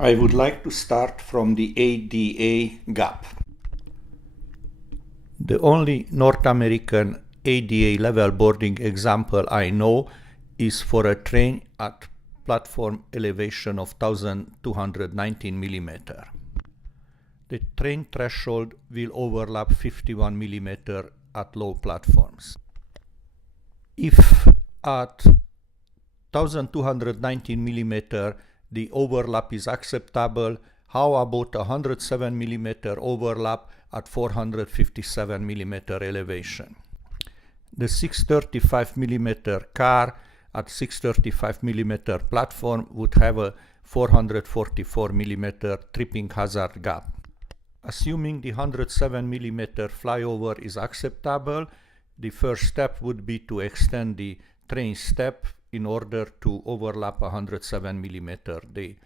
I would like to start from the ADA gap. The only North American ADA level boarding example I know is for a train at platform elevation of 1219 mm. The train threshold will overlap 51 mm at low platforms. If at 1219 mm the overlap is acceptable, how about 107 mm overlap at 457 mm elevation? The 635 mm car at 635 mm platform would have a 444 mm tripping hazard gap. Assuming the 107 mm flyover is acceptable, the first step would be to extend the train step in order to overlap 107 mm the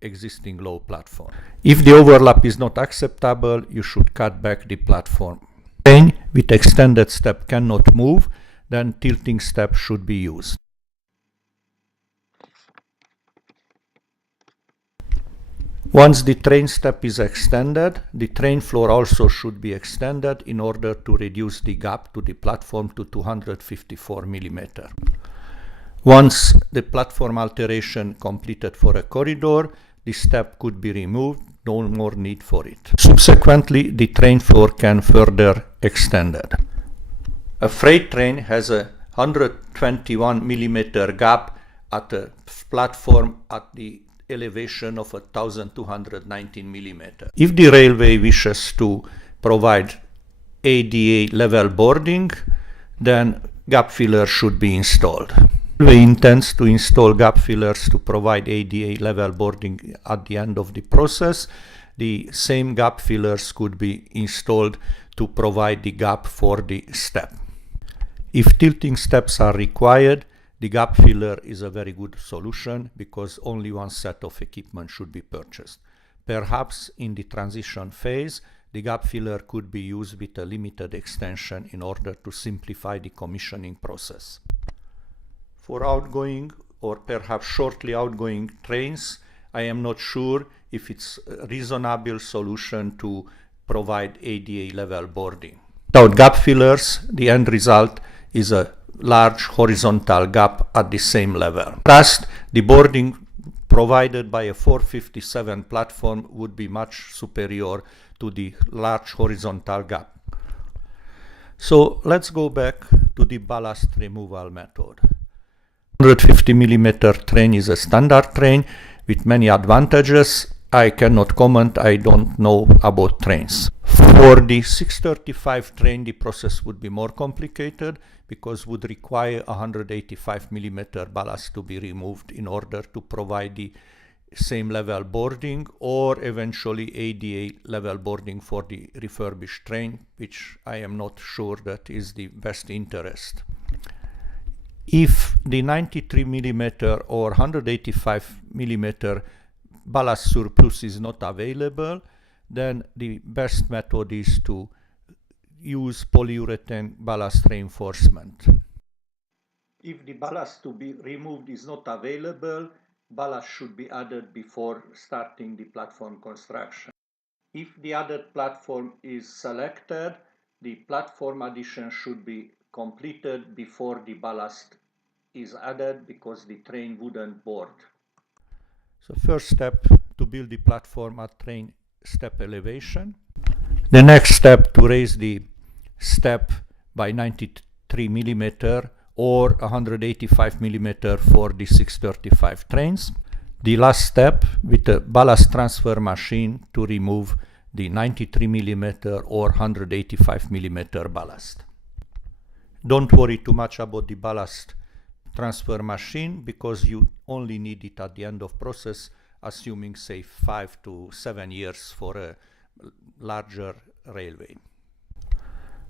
existing low platform. If the overlap is not acceptable, you should cut back the platform. Train with extended step cannot move, then tilting step should be used. Once the train step is extended, the train floor also should be extended in order to reduce the gap to the platform to 254 mm. Once the platform alteration completed for a corridor, the step could be removed, no more need for it. Subsequently, the train floor can further extended. A freight train has a 121 mm gap at a platform at the elevation of 1219 mm. If the railway wishes to provide ADA level boarding, then gap filler should be installed. The railway intends to install gap fillers to provide ADA level boarding at the end of the process. The same gap fillers could be installed to provide the gap for the step. If tilting steps are required, the gap filler is a very good solution because only one set of equipment should be purchased. Perhaps in the transition phase, the gap filler could be used with a limited extension in order to simplify the commissioning process. For outgoing or perhaps shortly outgoing trains, I am not sure if it's a reasonable solution to provide ADA level boarding. Without gap fillers, the end result is a large horizontal gap at the same level. Thus, the boarding provided by a 457 platform would be much superior to the large horizontal gap. So let's go back to the ballast removal method. 150 mm train is a standard train with many advantages. I cannot comment, I don't know about trains. For the 635 train, the process would be more complicated because would require 185 mm ballast to be removed in order to provide the same level boarding or eventually ADA level boarding for the refurbished train, which I am not sure that is the best interest. If the 93 mm or 185 mm ballast surplus is not available, then the best method is to use polyurethane ballast reinforcement. If the ballast to be removed is not available, ballast should be added before starting the platform construction. If the added platform is selected, the platform addition should be completed before the ballast is added because the train wouldn't board. So first step to build the platform at train step elevation. The next step to raise the step by 93 mm or 185 mm for the 635 trains. The last step with a ballast transfer machine to remove the 93 mm or 185 mm ballast. Don't worry too much about the ballast transfer machine because you only need it at the end of process, assuming say 5 to 7 years for a larger railway.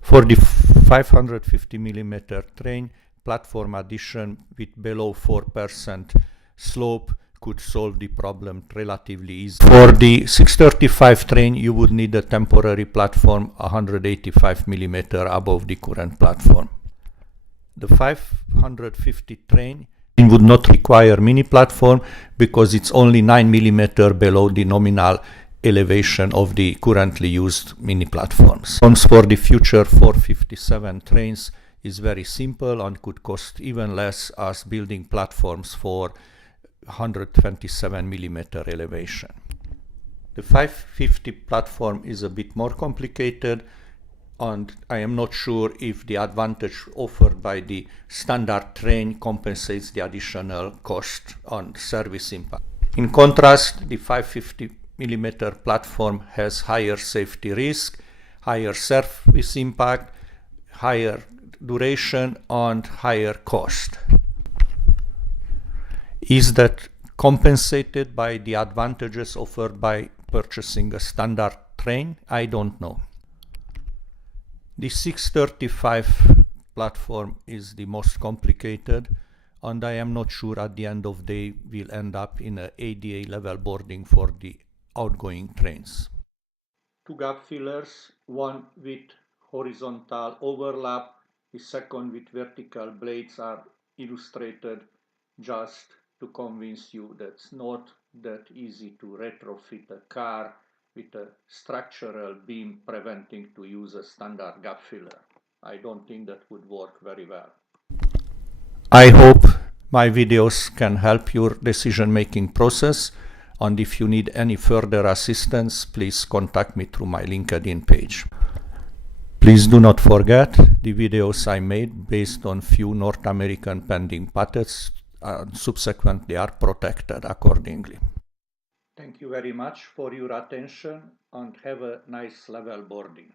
For the 550 mm train, platform addition with below 4% slope could solve the problem relatively easily. For the 635 train, you would need a temporary platform 185 mm above the current platform. The 550 train It would not require mini platform because it's only 9 millimeter below the nominal elevation of the currently used mini platforms. For the future 457 trains is very simple and could cost even less as building platforms for 127 millimeter elevation. The 550 platform is a bit more complicated, and I am not sure if the advantage offered by the standard train compensates the additional cost on service impact. In contrast, the 550 millimeter platform has higher safety risk, higher service impact, higher duration, and higher cost. Is that compensated by the advantages offered by purchasing a standard train? I don't know. The 635 platform is the most complicated, and I am not sure at the end of the day we'll end up in a ADA level boarding for the outgoing trains. Two gap fillers, one with horizontal overlap, the second with vertical blades, are illustrated just to convince you that it's not that easy to retrofit a car with a structural beam preventing to use a standard gap filler. I don't think that would work very well. I hope my videos can help your decision-making process, and if you need any further assistance, please contact me through my LinkedIn page. Please do not forget the videos I made based on few North American pending patents and subsequently are protected accordingly. Thank you very much for your attention and have a nice level boarding.